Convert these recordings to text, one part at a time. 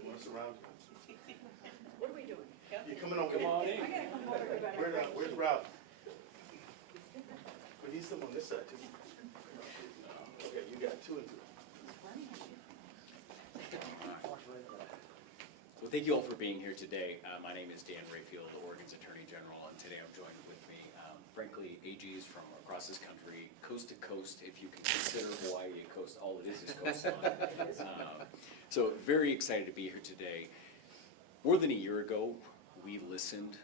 You want us around? What are we doing? You're coming over. Come on in. I gotta come over here. Where's Rob? But he's still on this side too. Okay, you got two and two. Well, thank you all for being here today. My name is Dan Rayfield, Oregon's Attorney General, and today I'm joined with me, frankly, AGs from across this country, coast to coast, if you can consider Hawaii a coast, all it is coastline. So very excited to be here today. More than a year ago, we listened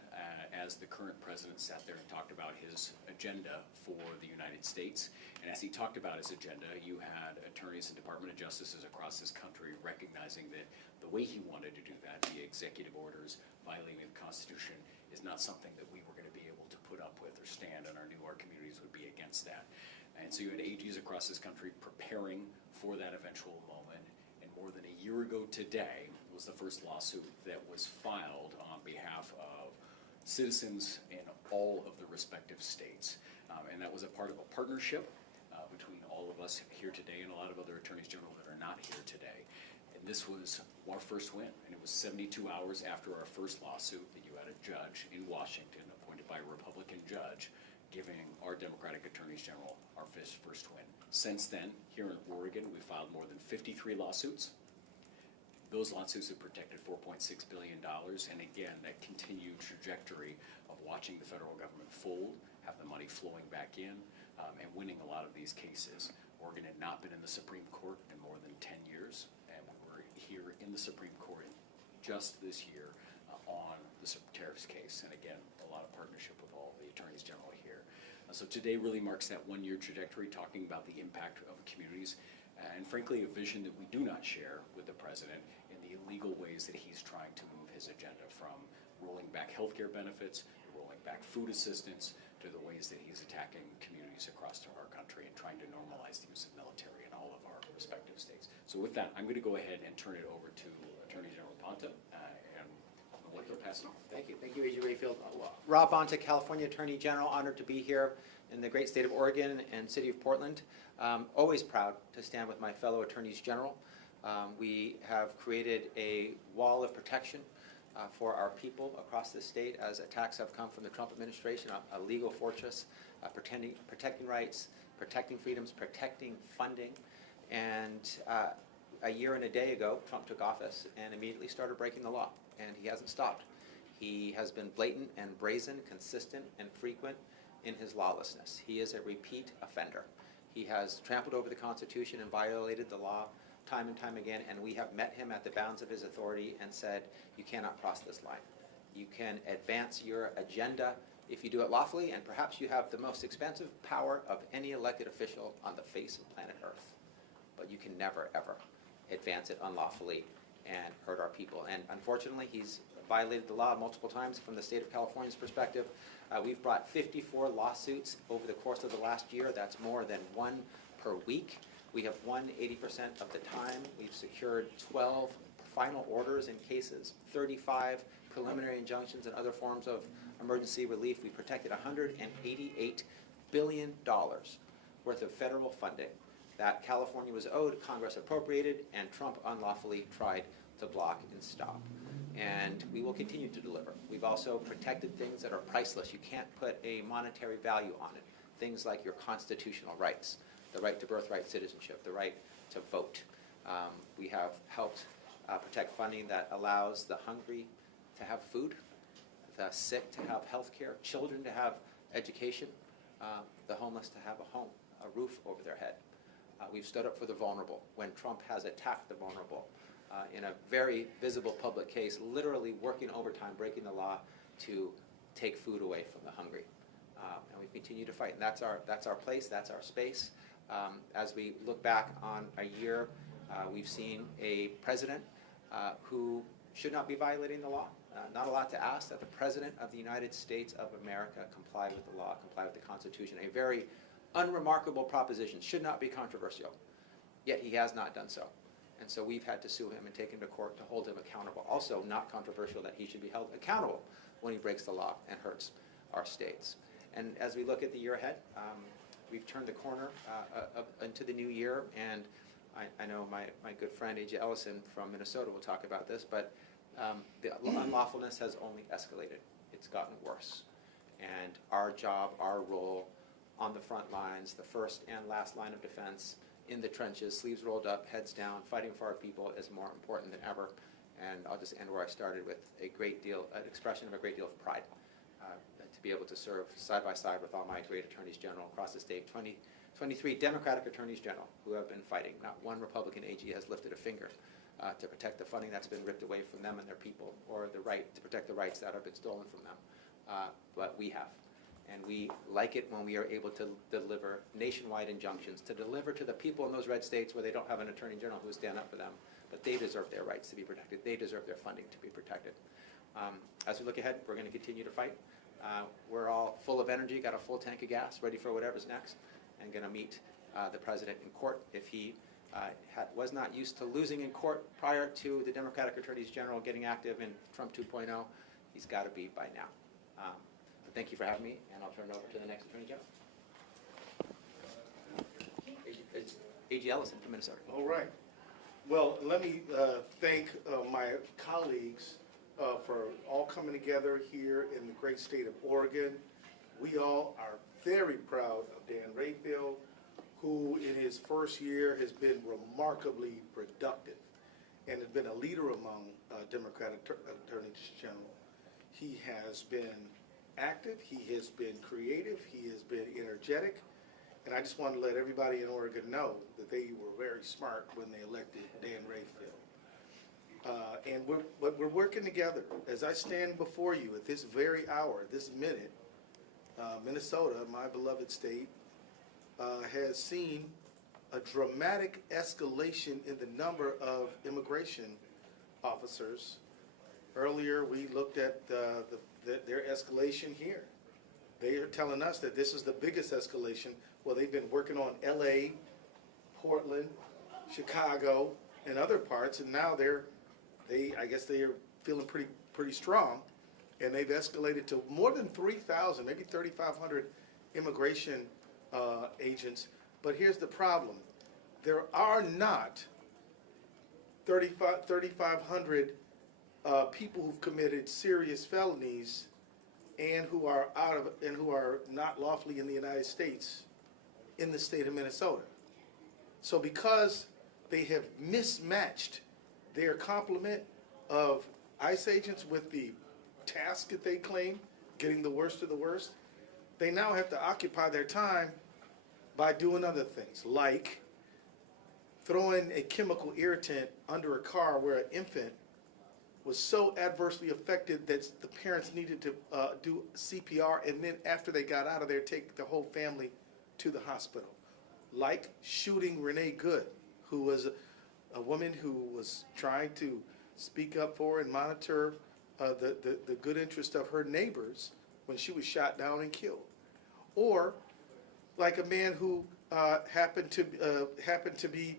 as the current president sat there and talked about his agenda for the United States. And as he talked about his agenda, you had attorneys and Department of Justices across this country recognizing that the way he wanted to do that, via executive orders, violating the Constitution, is not something that we were going to be able to put up with or stand, and our communities would be against that. And so you had AGs across this country preparing for that eventual moment. And more than a year ago today was the first lawsuit that was filed on behalf of citizens in all of the respective states. And that was a part of a partnership between all of us here today and a lot of other attorneys general that are not here today. And this was our first win. And it was 72 hours after our first lawsuit that you had a judge in Washington, appointed by a Republican judge, giving our Democratic attorneys general our first win. Since then, here in Oregon, we filed more than 53 lawsuits. Those lawsuits have protected $4.6 billion, and again, that continued trajectory of watching the federal government fold, have the money flowing back in, and winning a lot of these cases. Oregon had not been in the Supreme Court in more than 10 years, and we were here in the Supreme Court just this year on the tariffs case, and again, a lot of partnership with all the attorneys general here. So today really marks that one-year trajectory, talking about the impact of communities, and frankly, a vision that we do not share with the president in the illegal ways that he's trying to move his agenda, from rolling back health care benefits, rolling back food assistance, to the ways that he's attacking communities across our country and trying to normalize the use of military in all of our respective states. So with that, I'm going to go ahead and turn it over to Attorney General Bonta, and what he'll pass on. Thank you. Thank you, A.G. Rayfield. Rob Bonta, California Attorney General, honored to be here in the great state of Oregon and city of Portland. Always proud to stand with my fellow Attorneys General. We have created a wall of protection for our people across the state as attacks have come from the Trump administration, a legal fortress, protecting rights, protecting freedoms, protecting funding. And a year and a day ago, Trump took office and immediately started breaking the law, and he hasn't stopped. He has been blatant and brazen, consistent and frequent in his lawlessness. He is a repeat offender. He has trampled over the Constitution and violated the law time and time again, and we have met him at the bounds of his authority and said, you cannot cross this line. You can advance your agenda if you do it lawfully, and perhaps you have the most expansive power of any elected official on the face of planet Earth. But you can never, ever advance it unlawfully and hurt our people. And unfortunately, he's violated the law multiple times from the state of California's perspective. We've brought 54 lawsuits over the course of the last year. That's more than one per week. We have won 80% of the time. We've secured 12 final orders in cases, 35 preliminary injunctions and other forms of emergency relief. We protected $188 billion worth of federal funding that California was owed, Congress appropriated, and Trump unlawfully tried to block and stop. And we will continue to deliver. We've also protected things that are priceless. You can't put a monetary value on it. Things like your constitutional rights, the right to birthright citizenship, the right to vote. We have helped protect funding that allows the hungry to have food, the sick to have health care, children to have education, the homeless to have a home, a roof over their head. We've stood up for the vulnerable when Trump has attacked the vulnerable in a very visible public case, literally working overtime, breaking the law to take food away from the hungry. And we continue to fight. And that's our place, that's our space. As we look back on a year, we've seen a president who should not be violating the law. Not a lot to ask that the President of the United States of America comply with the law, comply with the Constitution. A very unremarkable proposition, should not be controversial. Yet he has not done so. And so we've had to sue him and take him to court to hold him accountable. Also not controversial that he should be held accountable when he breaks the law and hurts our states. And as we look at the year ahead, we've turned the corner into the new year, and I know my good friend A.J. Ellison from Minnesota will talk about this, but the unlawfulness has only escalated. It's gotten worse. And our job, our role on the front lines, the first and last line of defense, in the trenches, sleeves rolled up, heads down, fighting for our people is more important than ever. And I'll just end where I started with an expression of a great deal of pride to be able to serve side by side with all my great attorneys general across the state. 23 Democratic attorneys general who have been fighting. Not one Republican AG has lifted a finger to protect the funding that's been ripped away from them and their people, or the right to protect the rights that have been stolen from them. But we have. And we like it when we are able to deliver nationwide injunctions, to deliver to the people in those red states where they don't have an attorney general who will stand up for them. But they deserve their rights to be protected. They deserve their funding to be protected. As we look ahead, we're going to continue to fight. We're all full of energy, got a full tank of gas, ready for whatever's next, and going to meet the president in court. If he was not used to losing in court prior to the Democratic attorneys general getting active in Trump 2.0, he's got to be by now. But thank you for having me, and I'll turn it over to the next attorney general. A.G. Ellison from Minnesota. All right. Well, let me thank my colleagues for all coming together here in the great state of Oregon. We all are very proud of Dan Rayfield, who in his first year has been remarkably productive and has been a leader among Democratic attorneys general. He has been active, he has been creative, he has been energetic, and I just want to let everybody in Oregon know that they were very smart when they elected Dan Rayfield. And we're working together. As I stand before you at this very hour, this minute, Minnesota, my beloved state, has seen a dramatic escalation in the number of immigration officers. Earlier, we looked at their escalation here. They are telling us that this is the biggest escalation. Well, they've been working on L.A., Portland, Chicago, and other parts, and now I guess they are feeling pretty strong, and they've escalated to more than 3,000, maybe 3,500 immigration agents. But here's the problem: there are not 3,500 people who've committed serious felonies and who are not lawfully in the United States in the state of Minnesota. So because they have mismatched their complement of ICE agents with the task that they claim, getting the worst of the worst, they now have to occupy their time by doing other things, like throwing a chemical irritant under a car where an infant was so adversely affected that the parents needed to do CPR, and then after they got out of there, take the whole family to the hospital. Like shooting Renee Good, who was a woman who was trying to speak up for and monitor the good interest of her neighbors when she was shot down and killed. Or like a man who happened to be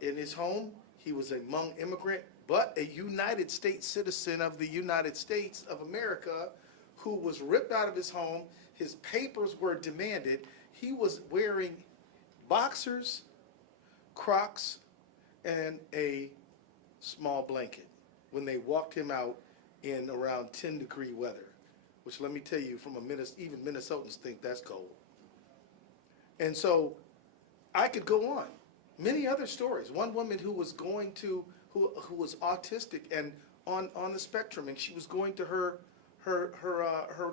in his home. He was a Hmong immigrant, but a United States citizen of the United States of America, who was ripped out of his home. His papers were demanded. He was wearing boxers, Crocs, and a small blanket when they walked him out in around 10-degree weather, which, let me tell you, even Minnesotans think that's cold. And so I could go on. Many other stories. One woman who was who was autistic and on the spectrum, and she was going to her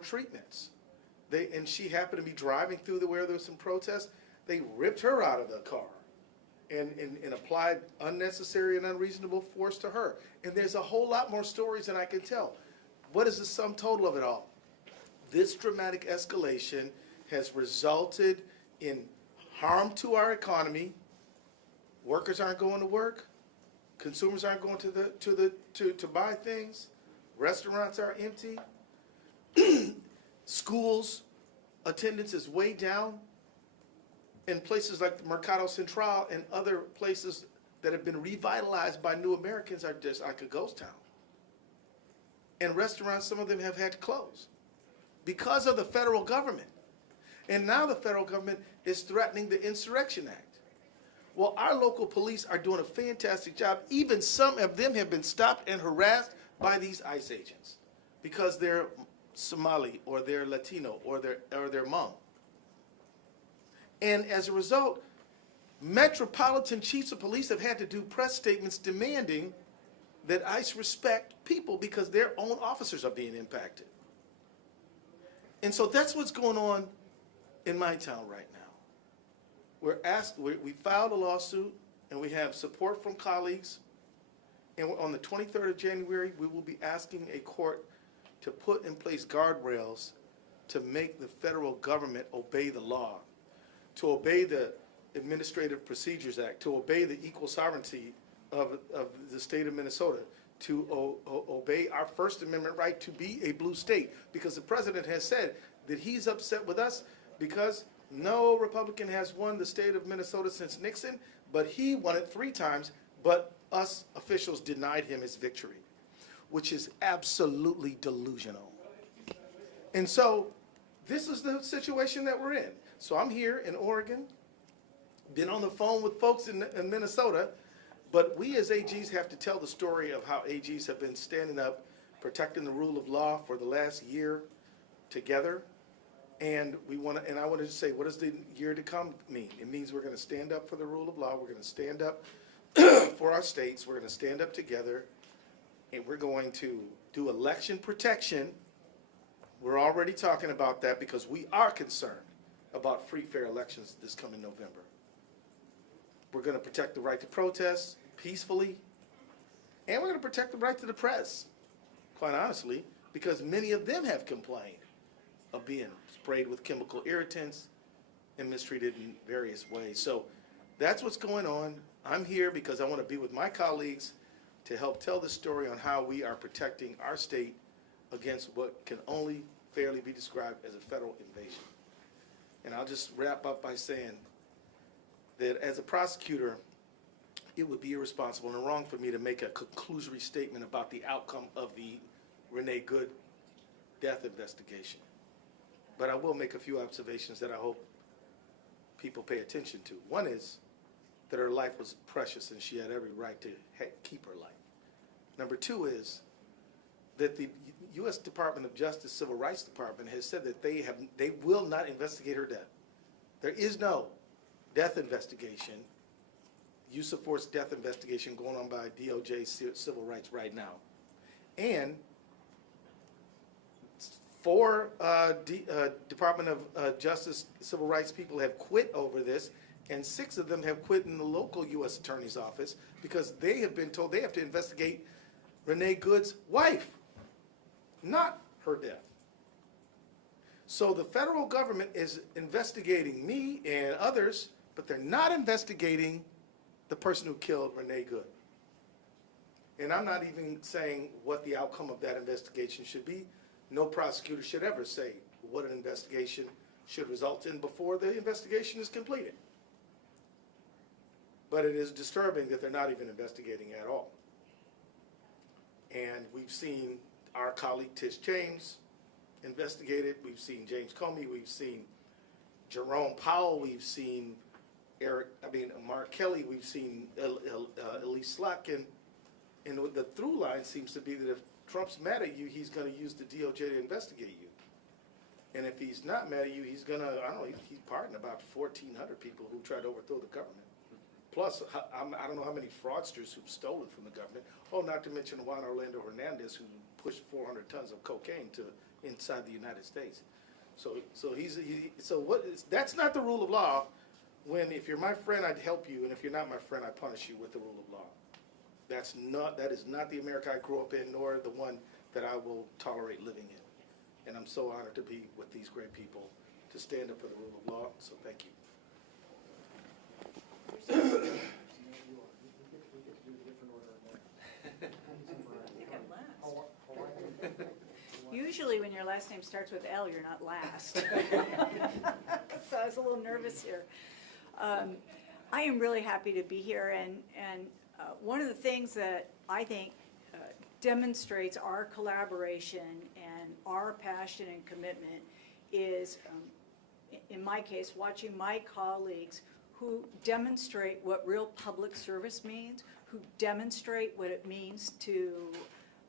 treatments. And she happened to be driving through where there was some protest. They ripped her out of the car and applied unnecessary and unreasonable force to her. And there's a whole lot more stories than I can tell. What is the sum total of it all? This dramatic escalation has resulted in harm to our economy. Workers aren't going to work. Consumers aren't going to buy things. Restaurants are empty. Schools attendance is way down. In places like the Mercado Central and other places that have been revitalized by new Americans are just like a ghost town. And restaurants, some of them have had to close because of the federal government. And now the federal government is threatening the Insurrection Act, Well, our local police are doing a fantastic job. Even some of them have been stopped and harassed by these ICE agents because they're Somali or they're Latino or they're Hmong. And as a result, metropolitan chiefs of police have had to do press statements demanding that ICE respect people because their own officers are being impacted. And so that's what's going on in my town right now. We filed a lawsuit and we have support from colleagues. And on the 23rd of January, we will be asking a court to put in place guardrails to make the federal government obey the law, to obey the Administrative Procedures Act, to obey the equal sovereignty of the state of Minnesota, to obey our First Amendment right to be a blue state. Because the president has said that he's upset with us because no Republican has won the state of Minnesota since Nixon, but he won it 3 times, but us officials denied him his victory, which is absolutely delusional. And so this is the situation that we're in. So I'm here in Oregon, been on the phone with folks in Minnesota, but we as AGs have to tell the story of how AGs have been standing up, protecting the rule of law for the last year together. And I wanted to say, what does the year to come mean? It means we're going to stand up for the rule of law. We're going to stand up for our states. We're going to stand up together, and we're going to do election protection. We're already talking about that because we are concerned about free, fair elections this coming November. We're going to protect the right to protest peacefully, and we're going to protect the right to the press, quite honestly, because many of them have complained of being sprayed with chemical irritants and mistreated in various ways. So that's what's going on. I'm here because I want to be with my colleagues to help tell the story on how we are protecting our state against what can only fairly be described as a federal invasion. And I'll just wrap up by saying that as a prosecutor, it would be irresponsible and wrong for me to make a conclusory statement about the outcome of the Renee Good death investigation. But I will make a few observations that I hope people pay attention to. One is that her life was precious and she had every right to keep her life. Number 2 is that the U.S. Department of Justice Civil Rights Department has said that they will not investigate her death. There is no death investigation, use of force death investigation going on by DOJ Civil Rights right now. And 4 Department of Justice Civil Rights people have quit over this, and 6 of them have quit in the local U.S. Attorney's Office because they have been told they have to investigate Renee Good's wife, not her death. So the federal government is investigating me and others, but they're not investigating the person who killed Renee Good. And I'm not even saying what the outcome of that investigation should be. No prosecutor should ever say what an investigation should result in before the investigation is completed. But it is disturbing that they're not even investigating at all. And we've seen our colleague Tish James investigated. We've seen James Comey. We've seen Jerome Powell. We've seen Mark Kelly. We've seen Elise Slotkin. And the through line seems to be that if Trump's mad at you, he's going to use the DOJ to investigate you. And if he's not mad at you, he's going to, I don't know, he's pardoned about 1,400 people who tried to overthrow the government. Plus, I don't know how many fraudsters who've stolen from the government. Oh, not to mention Juan Orlando Hernandez, who pushed 400 tons of cocaine to inside the United States. So that's not the rule of law. When if you're my friend, I'd help you, and if you're not my friend, I punish you with the rule of law. That is not the America I grew up in, nor the one that I will tolerate living in. And I'm so honored to be with these great people to stand up for the rule of law. So thank you. Usually when your last name starts with L, you're not last. So I was a little nervous here. I am really happy to be here, and one of the things that I think demonstrates our collaboration and our passion and commitment is, in my case, watching my colleagues who demonstrate what real public service means, who demonstrate what it means to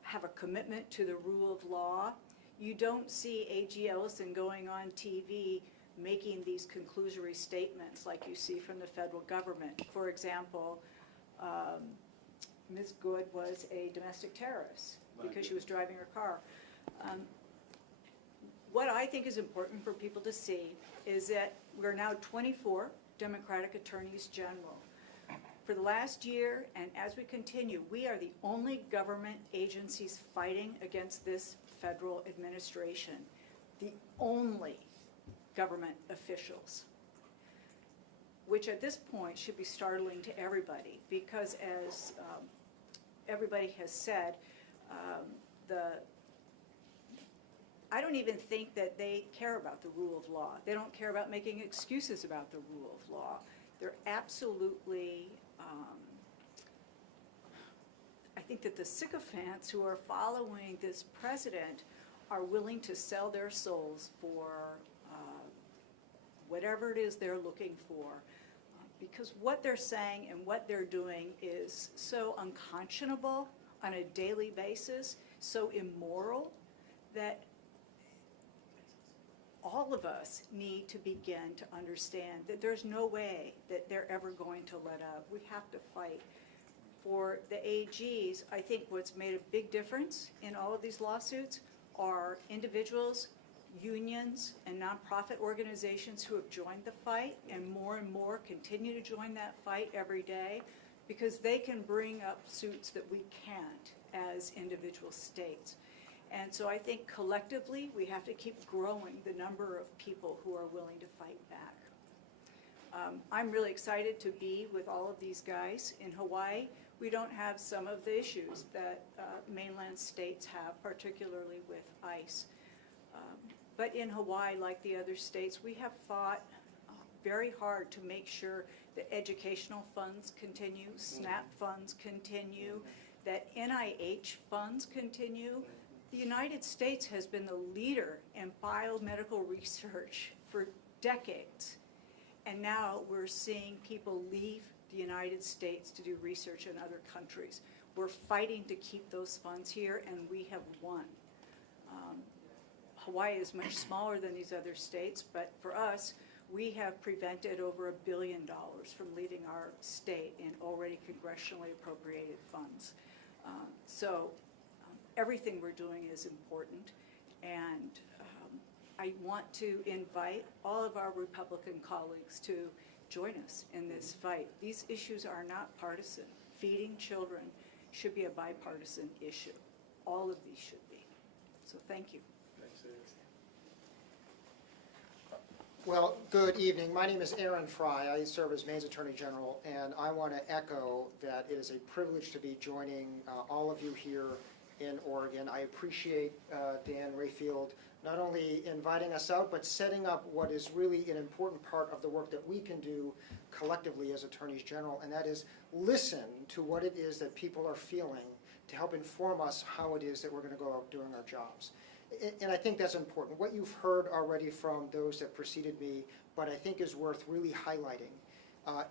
have a commitment to the rule of law. You don't see A.G. Ellison going on TV making these conclusory statements like you see from the federal government. For example, Ms. Good was a domestic terrorist because she was driving her car. What I think is important for people to see is that we're now 24 Democratic attorneys general. For the last year, and as we continue, we are the only government agencies fighting against this federal administration. The only government officials, which at this point should be startling to everybody, because as everybody has said, I don't even think that they care about the rule of law. They don't care about making excuses about the rule of law. They're absolutely, I think that the sycophants who are following this president are willing to sell their souls for whatever it is they're looking for. Because what they're saying and what they're doing is so unconscionable on a daily basis, so immoral, that all of us need to begin to understand that there's no way that they're ever going to let up. We have to fight. For the AGs, I think what's made a big difference in all of these lawsuits are individuals, unions, and nonprofit organizations who have joined the fight, and more continue to join that fight every day, because they can bring up suits that we can't as individual states. And so I think collectively we have to keep growing the number of people who are willing to fight back. I'm really excited to be with all of these guys. In Hawaii, we don't have some of the issues that mainland states have, particularly with ICE. But in Hawaii, like the other states, we have fought very hard to make sure that educational funds continue, SNAP funds continue, that NIH funds continue. The United States has been the leader in biomedical research for decades. And now we're seeing people leave the United States to do research in other countries. We're fighting to keep those funds here, and we have won. Hawaii is much smaller than these other states, but for us, we have prevented over $1 billion from leaving our state in already congressionally appropriated funds. Everything we're doing is important, and I want to invite all of our Republican colleagues to join us in this fight. These issues are not partisan. Feeding children should be a bipartisan issue. All of these should be. So thank you. Well, good evening. My name is Aaron Frey. I serve as Maine's Attorney General, and I want to echo that it is a privilege to be joining all of you here in Oregon. I appreciate Dan Rayfield not only inviting us out, but setting up what is really an important part of the work that we can do collectively as Attorneys General, and that is listen to what it is that people are feeling to help inform us how it is that we're going to go out doing our jobs. And I think that's important. What you've heard already from those that preceded me, but I think is worth really highlighting,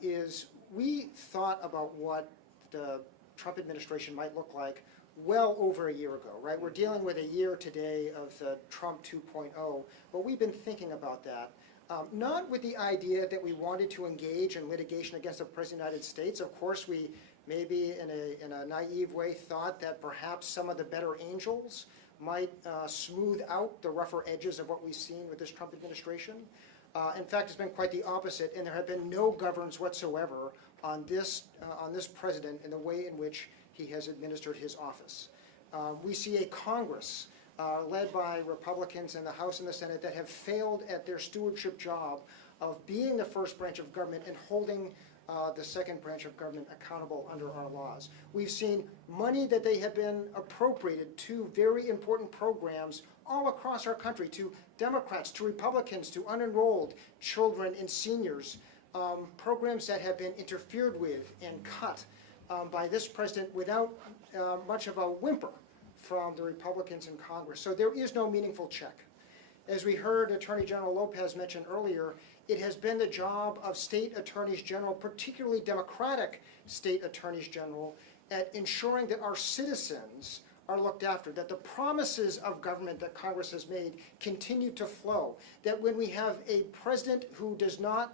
is we thought about what the Trump administration might look like well over a year ago, right? We're dealing with a year today of the Trump 2.0, but we've been thinking about that. Not with the idea that we wanted to engage in litigation against the President of the United States. Of course, we maybe in a naive way thought that perhaps some of the better angels might smooth out the rougher edges of what we've seen with this Trump administration. In fact, it's been quite the opposite, and there have been no governors whatsoever on this president in the way in which he has administered his office. We see a Congress led by Republicans in the House and the Senate that have failed at their stewardship job of being the first branch of government and holding the second branch of government accountable under our laws. We've seen money that they have been appropriated to very important programs all across our country, to Democrats, to Republicans, to unenrolled children and seniors, programs that have been interfered with and cut by this president without much of a whimper from the Republicans in Congress. So there is no meaningful check. As we heard Attorney General Lopez mention earlier, it has been the job of state attorneys general, particularly Democratic state attorneys general, at ensuring that our citizens are looked after, that the promises of government that Congress has made continue to flow, that when we have a president who does not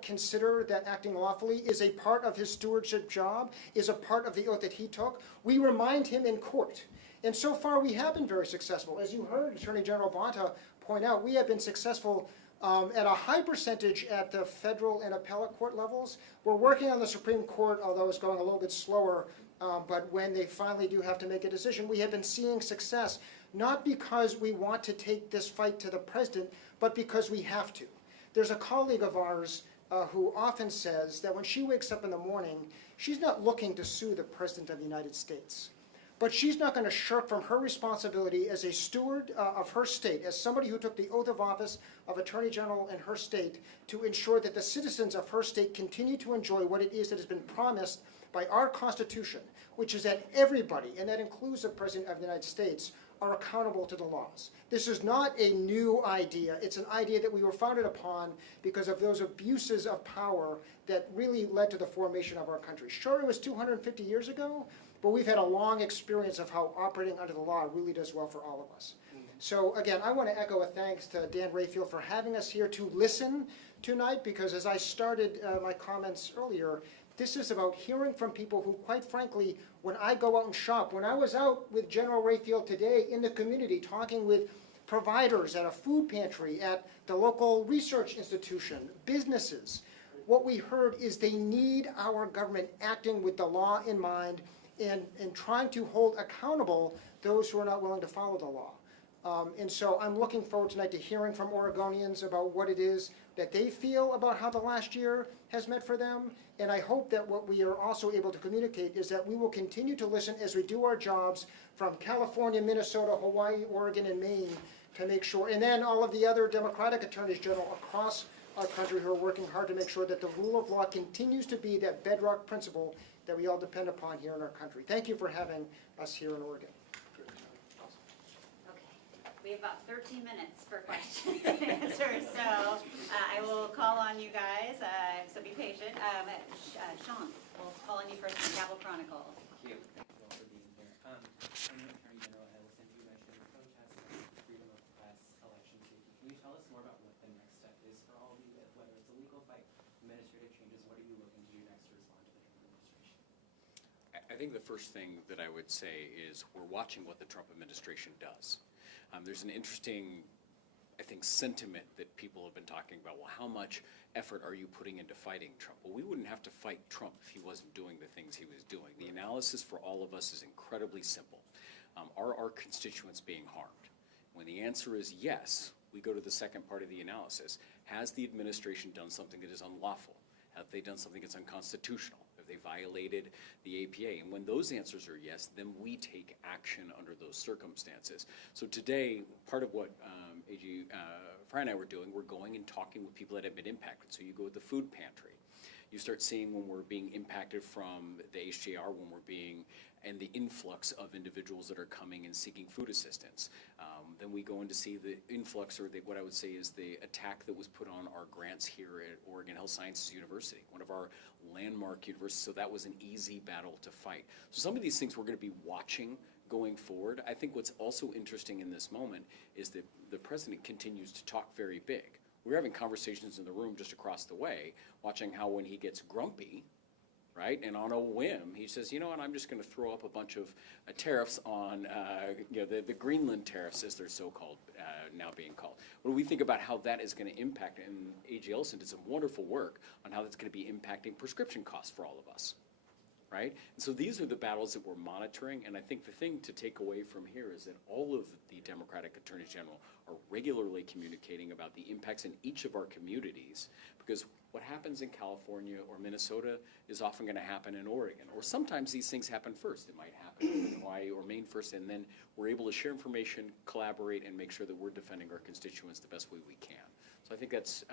consider that acting lawfully is a part of his stewardship job, is a part of the oath that he took, we remind him in court. And so far, we have been very successful. As you heard Attorney General Bonta point out, we have been successful at a high percentage at the federal and appellate court levels. We're working on the Supreme Court, although it's going a little bit slower, but when they finally do have to make a decision, we have been seeing success, not because we want to take this fight to the president, but because we have to. There's a colleague of ours who often says that when she wakes up in the morning, she's not looking to sue the President of the United States. But she's not going to shirk from her responsibility as a steward of her state, as somebody who took the oath of office of Attorney General in her state, to ensure that the citizens of her state continue to enjoy what it is that has been promised by our Constitution, which is that everybody, and that includes the President of the United States, are accountable to the laws. This is not a new idea. It's an idea that we were founded upon because of those abuses of power that really led to the formation of our country. Sure, it was 250 years ago, but we've had a long experience of how operating under the law really does well for all of us. So again, I want to echo a thanks to Dan Rayfield for having us here to listen tonight, because as I started my comments earlier, this is about hearing from people who, quite frankly, when I go out and shop, when I was out with General Rayfield today in the community talking with providers at a food pantry, at the local research institution, businesses, what we heard is they need our government acting with the law in mind and trying to hold accountable those who are not willing to follow the law. And so I'm looking forward tonight to hearing from Oregonians about what it is that they feel about how the last year has meant for them. And I hope that what we are also able to communicate is that we will continue to listen as we do our jobs from California, Minnesota, Hawaii, Oregon, and Maine to make sure, and then all of the other Democratic attorneys general across our country who are working hard to make sure that the rule of law continues to be that bedrock principle that we all depend upon here in our country. Thank you for having us here in Oregon. We have about 13 minutes for questions and answers, so I will call on you guys, so be patient. Sean, we'll call on you first from Capital Chronicle. Thank you. Thank you all for being here. I'm Attorney General Ellison. You mentioned protests, freedom of press, election safety. Can you tell us more about what the next step is for all of you, whether it's a legal fight, administrative changes? What are you looking to do next to respond to the Trump administration? I think the first thing that I would say is we're watching what the Trump administration does. There's an interesting, I think, sentiment that people have been talking about. Well, how much effort are you putting into fighting Trump? Well, we wouldn't have to fight Trump if he wasn't doing the things he was doing. The analysis for all of us is incredibly simple. Are our constituents being harmed? When the answer is yes, we go to the second part of the analysis. Has the administration done something that is unlawful? Have they done something that's unconstitutional? Have they violated the APA? And when those answers are yes, then we take action under those circumstances. So today, part of what AG Frey and I were doing, we're going and talking with people that have been impacted. So you go with the food pantry. You start seeing when we're being impacted from the HJR, when we're being, and the influx of individuals that are coming and seeking food assistance. Then we go in to see the influx, or what I would say is the attack that was put on our grants here at Oregon Health Sciences University, one of our landmark universities. So that was an easy battle to fight. So some of these things we're going to be watching going forward. I think what's also interesting in this moment is that the president continues to talk very big. We're having conversations in the room just across the way, watching how when he gets grumpy, right, and on a whim, he says, you know what, I'm just going to throw up a bunch of tariffs on, the Greenland tariffs, as they're so-called, now being called. When we think about how that is going to impact, and A.G. Ellison did some wonderful work on how that's going to be impacting prescription costs for all of us, right? And so these are the battles that we're monitoring, and I think the thing to take away from here is that all of the Democratic Attorneys General are regularly communicating about the impacts in each of our communities, because what happens in California or Minnesota is often going to happen in Oregon, or sometimes these things happen first. It might happen in Hawaii or Maine first, and then we're able to share information, collaborate, and make sure that we're defending our constituents the best way we can. So I think that's,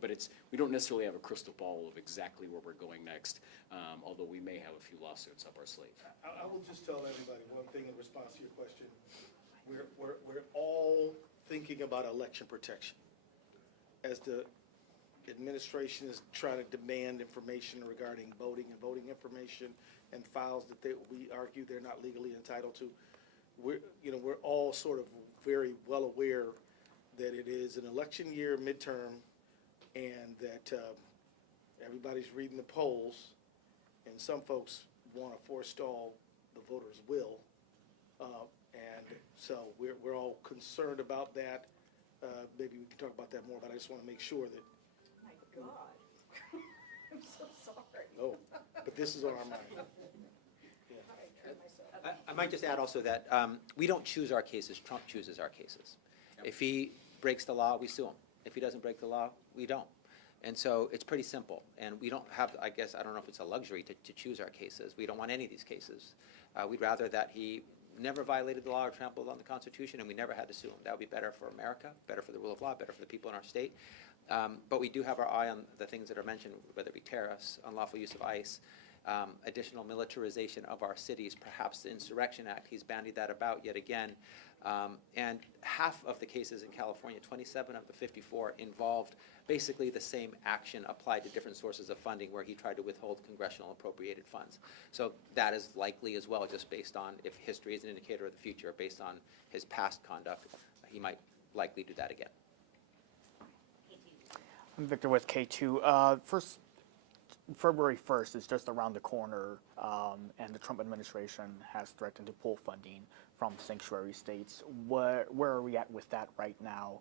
but we don't necessarily have a crystal ball of exactly where we're going next, although we may have a few lawsuits up our sleeve. I will just tell everybody one thing in response to your question. We're all thinking about election protection. As the administration is trying to demand information regarding voting and voting information and files that we argue they're not legally entitled to, we're all sort of very well aware that it is an election year midterm and that everybody's reading the polls, and some folks want to forestall the voters' will. And so we're all concerned about that. Maybe we can talk about that more, but I just want to make sure that, My God. I'm so sorry. no, but this is on our mind. I might just add also that we don't choose our cases, Trump chooses our cases. If he breaks the law, we sue him. If he doesn't break the law, we don't. And so it's pretty simple. And we don't have, I guess, I don't know if it's a luxury to choose our cases. We don't want any of these cases. We'd rather that he never violated the law or trampled on the Constitution, and we never had to sue him. That would be better for America, better for the rule of law, better for the people in our state. But we do have our eye on the things that are mentioned, whether it be tariffs, unlawful use of ICE, additional militarization of our cities, perhaps the Insurrection Act. He's bandied that about yet again. And half of the cases in California, 27 of the 54, involved basically the same action applied to different sources of funding where he tried to withhold congressional appropriated funds. So that is likely as well, just based on, if history is an indicator of the future, based on his past conduct, he might likely do that again. I'm Victor with K2. First, February 1st is just around the corner, and the Trump administration has threatened to pull funding from sanctuary states. Where are we at with that right now?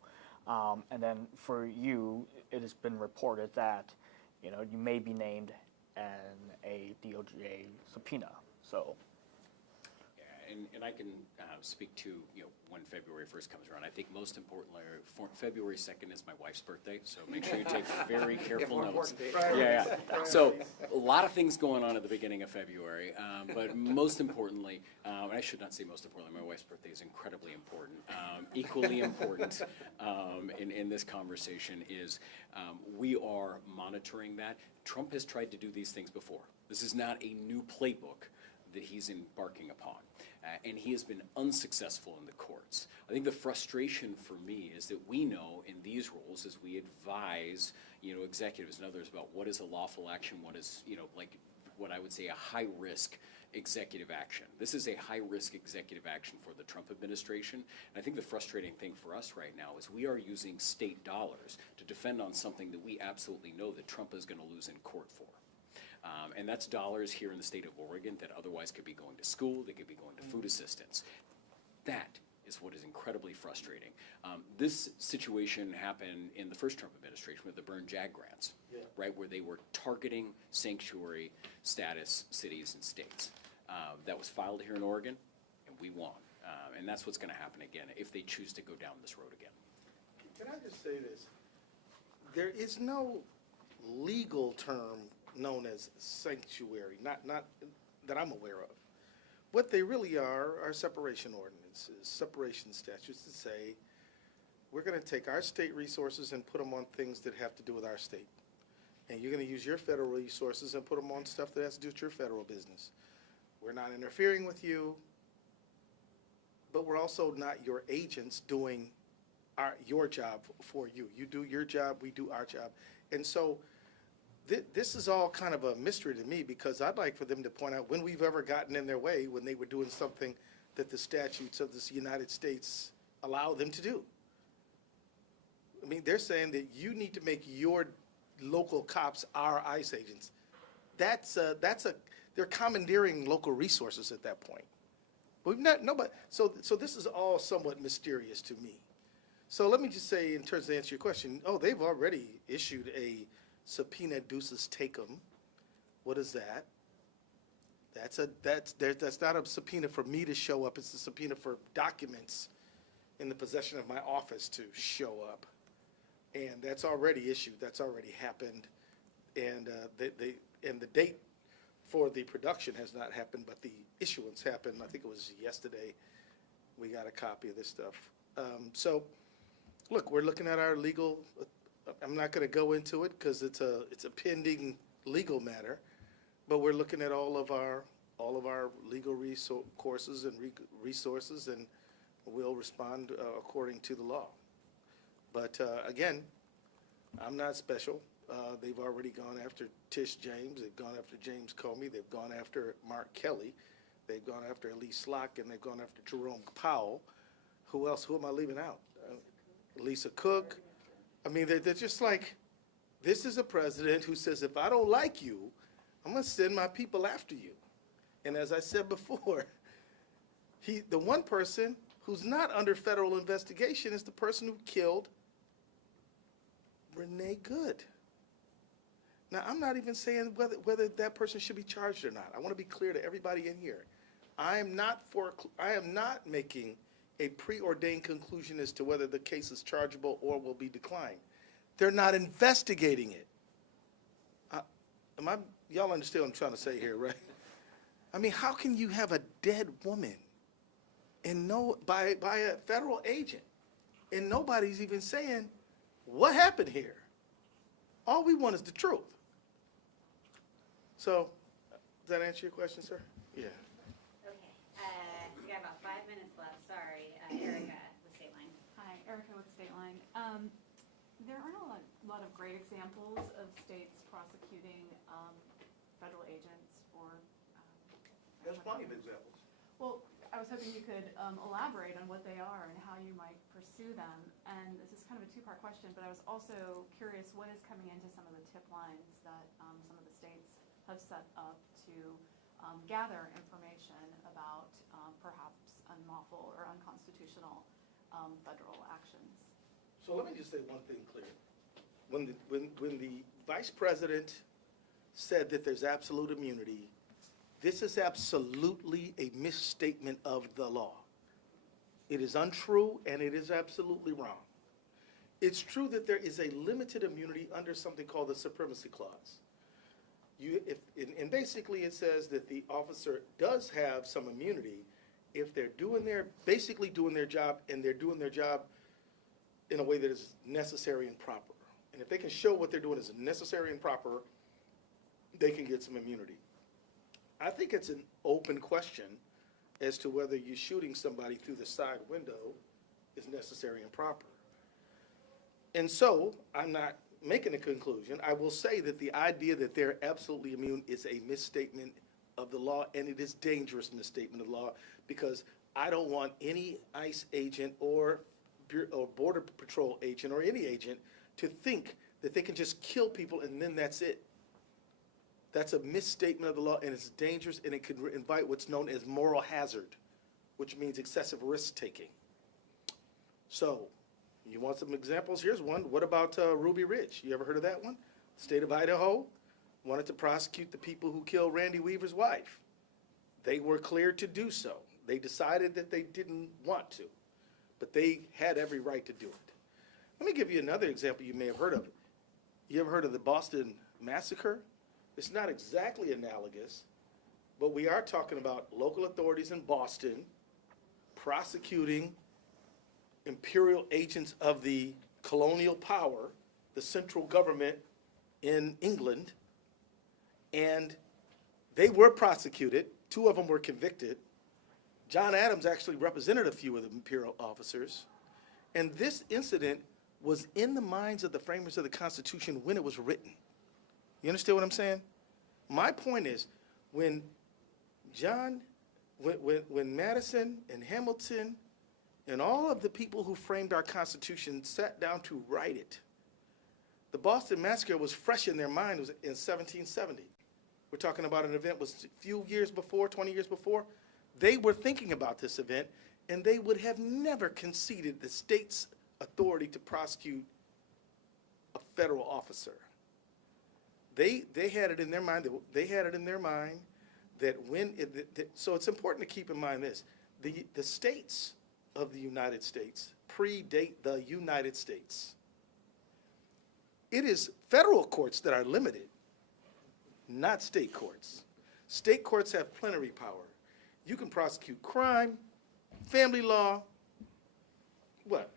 And then for you, it has been reported that you may be named in a DOJ subpoena. So. And I can speak to when February 1st comes around. I think most importantly, February 2nd is my wife's birthday, so make sure you take very careful notes. Yeah. So a lot of things going on at the beginning of February, but most importantly, and I should not say most importantly, my wife's birthday is incredibly important. Equally important in this conversation is we are monitoring that. Trump has tried to do these things before. This is not a new playbook that he's embarking upon. And he has been unsuccessful in the courts. I think the frustration for me is that we know in these roles, as we advise, executives and others about what is a lawful action, what is, like what I would say a high-risk executive action. This is a high-risk executive action for the Trump administration. And I think the frustrating thing for us right now is we are using state dollars to defend on something that we absolutely know that Trump is going to lose in court for. And that's dollars here in the state of Oregon that otherwise could be going to school, they could be going to food assistance. That is what is incredibly frustrating. This situation happened in the first Trump administration with the Burn Jag grants, right, where they were targeting sanctuary status cities and states. That was filed here in Oregon, and we won. And that's what's going to happen again if they choose to go down this road again. Can I just say this? There is no legal term known as sanctuary, not that I'm aware of. What they really are separation ordinances, separation statutes that say we're going to take our state resources and put them on things that have to do with our state. And you're going to use your federal resources and put them on stuff that has to do with your federal business. We're not interfering with you, but we're also not your agents doing your job for you. You do your job, we do our job. And so this is all kind of a mystery to me, because I'd like for them to point out when we've ever gotten in their way when they were doing something that the statutes of this United States allow them to do. I mean, they're saying that you need to make your local cops our ICE agents. They're commandeering local resources at that point. We've not, nobody, so this is all somewhat mysterious to me. So let me just say, in terms of answer your question, they've already issued a subpoena ducis tecum. What is that? That's not a subpoena for me to show up. It's a subpoena for documents in the possession of my office to show up, and that's already issued. That's already happened, and the date for the production has not happened, but the issuance happened. I think it was yesterday. We got a copy of this stuff. So, look, we're looking at our legal. I'm not going to go into it because it's a pending legal matter, but we're looking at all of our legal courses and resources, and will respond according to the law. But again, I'm not special. They've already gone after Tish James. They've gone after James Comey. They've gone after Mark Kelly. They've gone after Elise Locke, and they've gone after Jerome Powell. Who else? Who am I leaving out? Lisa Cook. I mean, they're just like, this is a president who says, if I don't like you, I'm going to send my people after you. And as I said before, the one person who's not under federal investigation is the person who killed Renee Good. Now, I'm not even saying whether that person should be charged or not. I want to be clear to everybody in here. I am not making a preordained conclusion as to whether the case is chargeable or will be declined. They're not investigating it. Y'all understand what I'm trying to say here, right? I mean, how can you have a dead woman and by a federal agent, and nobody's even saying what happened here? All we want is the truth. So, does that answer your question, sir? Yeah. Okay, we got about 5 minutes left, sorry. Erica with State Line. Hi, Erica with State Line. There aren't a lot of great examples of states prosecuting federal agents for. There's plenty of examples. Well, I was hoping you could elaborate on what they are and how you might pursue them. And this is kind of a two-part question, but I was also curious what is coming into some of the tip lines that some of the states have set up to gather information about perhaps unlawful or unconstitutional federal actions. So let me just say one thing clear. When the vice president said that there's absolute immunity, this is absolutely a misstatement of the law. It is untrue and it is absolutely wrong. It's true that there is a limited immunity under something called the Supremacy Clause. And basically it says that the officer does have some immunity if they're basically doing their job, and they're doing their job in a way that is necessary and proper. And if they can show what they're doing is necessary and proper, they can get some immunity. I think it's an open question as to whether you shooting somebody through the side window is necessary and proper. And so, I'm not making a conclusion. I will say that the idea that they're absolutely immune is a misstatement of the law, and it is dangerous misstatement of the law, because I don't want any ICE agent or Border Patrol agent or any agent to think that they can just kill people and then that's it. That's a misstatement of the law, and it's dangerous, and it could invite what's known as moral hazard, which means excessive risk-taking. So, you want some examples? Here's one. What about Ruby Ridge? You ever heard of that one? State of Idaho wanted to prosecute the people who killed Randy Weaver's wife. They were cleared to do so. They decided that they didn't want to, but they had every right to do it. Let me give you another example you may have heard of. You ever heard of the Boston Massacre? It's not exactly analogous, but we are talking about local authorities in Boston prosecuting imperial agents of the colonial power, the central government in England, and they were prosecuted. 2 of them were convicted. John Adams actually represented a few of the imperial officers, and this incident was in the minds of the framers of the Constitution when it was written. You understand what I'm saying? My point is, when Madison and Hamilton and all of the people who framed our Constitution sat down to write it, the Boston Massacre was fresh in their mind. It was in 1770. We're talking about an event was a few years before, 20 years before. They were thinking about this event, and they would have never conceded the state's authority to prosecute a federal officer. They had it in their mind. That when so it's important to keep in mind this: the states of the United States predate the United States. It is federal courts that are limited, not state courts. State courts have plenary power. You can prosecute crime, family law, what?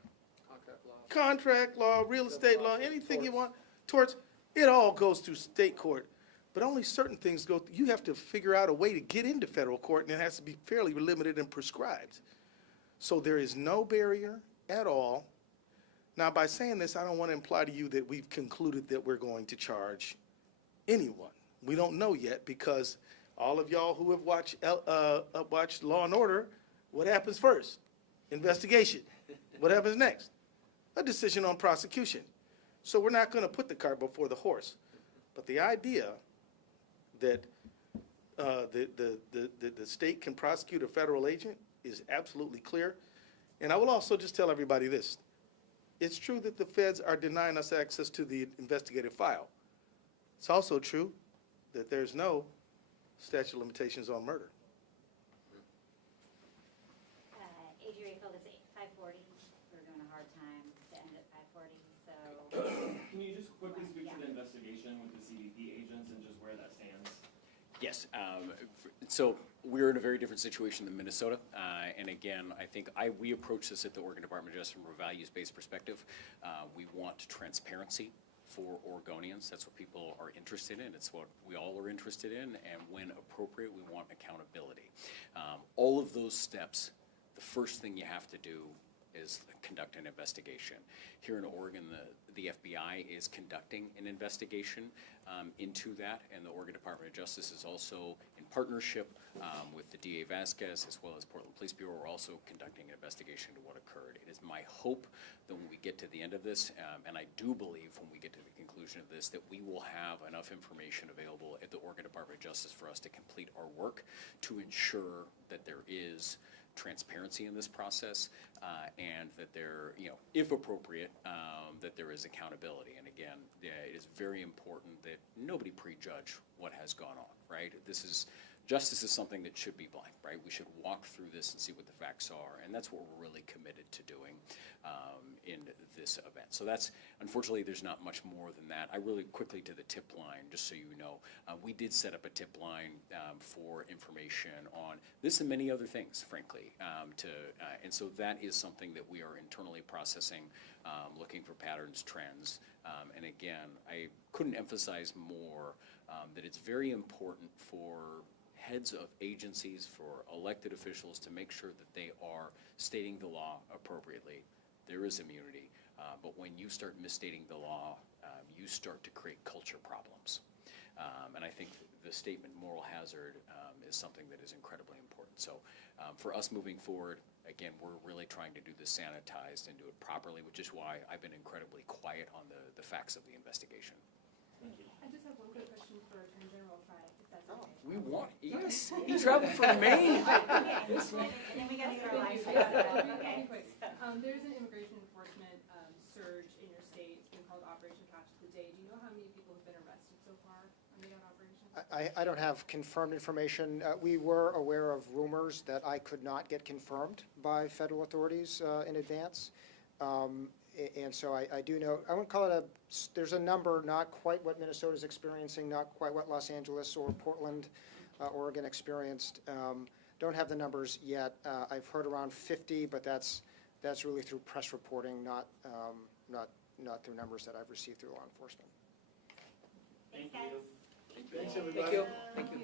Contract law, real estate law, anything you want, torts. It all goes through state court, but only certain things go. You have to figure out a way to get into federal court, and it has to be fairly limited and prescribed. So there is no barrier at all. Now, by saying this, I don't want to imply to you that we've concluded that we're going to charge anyone. We don't know yet, because all of y'all who have watched Law and Order, what happens first? Investigation. What happens next? A decision on prosecution. So we're not going to put the cart before the horse. But the idea that the state can prosecute a federal agent is absolutely clear. And I will also just tell everybody this. It's true that the feds are denying us access to the investigative file. It's also true that there's no statute of limitations on murder. AG Rayfield, it's 5:40. We're doing a hard time to end at 5:40, so. Can you just quickly speak Yeah. to the investigation with the CBP agents and just where that stands? Yes, so we're in a very different situation than Minnesota, and again, I think we approach this at the Oregon Department of Justice from a values-based perspective. We want transparency for Oregonians. That's what people are interested in. It's what we all are interested in, and when appropriate, we want accountability. All of those steps, the first thing you have to do is conduct an investigation. Here in Oregon, the FBI is conducting an investigation into that, and the Oregon Department of Justice is also in partnership with the DA Vasquez as well as Portland Police Bureau. We're also conducting an investigation into what occurred. It is my hope that when we get to the end of this, and I do believe when we get to the conclusion of this, that we will have enough information available at the Oregon Department of Justice for us to complete our work to ensure that there is transparency in this process, and that there, if appropriate, that there is accountability. And again, it is very important that nobody prejudge what has gone on, right? Justice is something that should be blind, right? We should walk through this and see what the facts are, and that's what we're really committed to doing in this event. So that's, unfortunately, there's not much more than that. I really quickly to the tip line, just so you know, we did set up a tip line for information on this and many other things, frankly, and so that is something that we are internally processing, looking for patterns, trends, and again, I couldn't emphasize more that it's very important for heads of agencies, for elected officials, to make sure that they are stating the law appropriately. There is immunity, but when you start misstating the law, you start to create culture problems. And I think the statement moral hazard is something that is incredibly important. So for us moving forward, again, we're really trying to do this sanitized and do it properly, which is why I've been incredibly quiet on the facts of the investigation. I just have one quick question for Attorney General Frey, if that's okay. We want, yes, he traveled from Maine. And then we got to get our lives together. Okay. Quick. There's an immigration enforcement surge in your state. It's been called Operation Catch of the Day. Do you know how many people have been arrested so far under that operation? I don't have confirmed information. We were aware of rumors that I could not get confirmed by federal authorities in advance. And so I do know, I wouldn't call it there's a number, not quite what Minnesota's experiencing, not quite what Los Angeles or Portland, Oregon experienced. Don't have the numbers yet. I've heard around 50, but that's really through press reporting, not through numbers that I've received through law enforcement. Thanks, guys. Thanks, everybody. Thank you. Thank you.